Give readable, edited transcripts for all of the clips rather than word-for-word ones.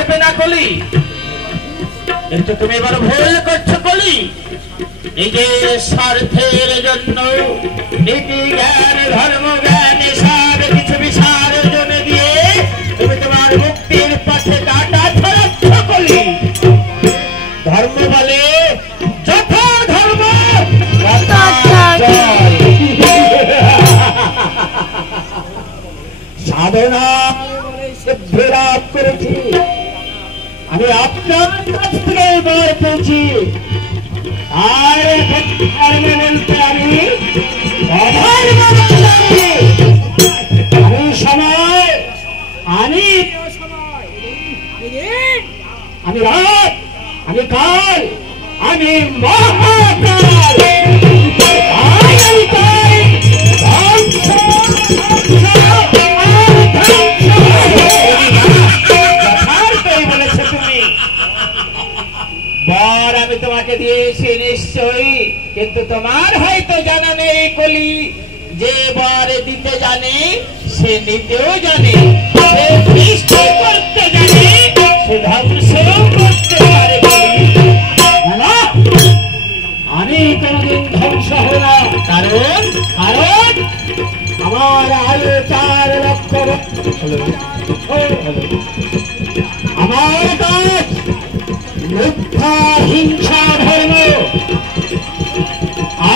পারবে না কলি। কিন্তু তুমি বড় ভুল করছো কলি। নিজের স্বার্থের জন্য নীতি জ্ঞান ধর্ম জ্ঞান সব কিছু বিসর্জন দিয়ে তুমি তোমার মুক্তির পথে কাটা ছড়াচ্ছ কলি। ধর্ম বলে যত ধর্ম সাধনা সিদ্ধ লাভ করেছি আমি আপনার কাছ থেকে বার পেয়েছি। আর এখন বলতে আমি সময় আমি রাত আমি কাল আমি মহাকাল বলেছে তুমি বর আমি তোমাকে দিয়েছি নিশ্চয়ই, কিন্তু তোমার হয়তো জানা নেই কলি যে বর দিতে জানে সে নিতেও জানে, সে সৃষ্টি করতে জানে সে ধ্বংস করতে পারে। আমি কোনদিন ধ্বংস হব না, কারণ কারণ আমার আয়ু 4 লক্ষ আমার কাজ মিথ্যা হিংসা ধর্ম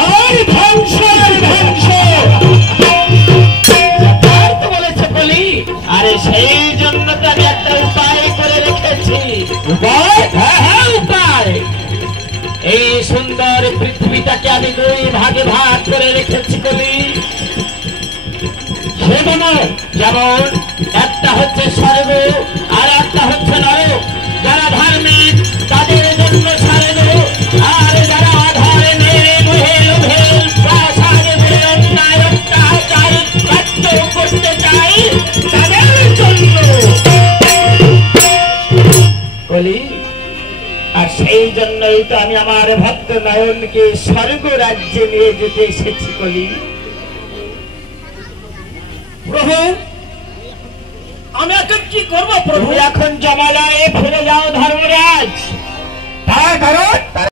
আর ধ্বংসের ধ্বংস বলেছে বলি। আরে সেই জন্য তো আমি একটা উপায় করে রেখেছি। উপায়? হ্যাঁ উপায়। এই সুন্দর পৃথিবীটাকে আমি 2 ভাগে ভাগ করে রেখেছি বলি। যেমন একটা হচ্ছে স্বর্গ আর একটা হচ্ছে নরক। যারা ধার্মিক তাদের জন্য স্বর্গ, আর যারা আধারে মেরে মুহে লোভে প্রাসাদে বলে অন্যায় অত্যাচার কার্য করতে চাই তাদের জন্য বলি। আর সেই জন্যই তো আমি আমার ভক্ত নয়নকে স্বর্গ রাজ্যে নিয়ে যেতে এসেছি বলি। প্রভু আমি এখন কি করবো? প্রভু এখন জমালয়ে ফিরে যাও ধর্মরাজ। তা কারণ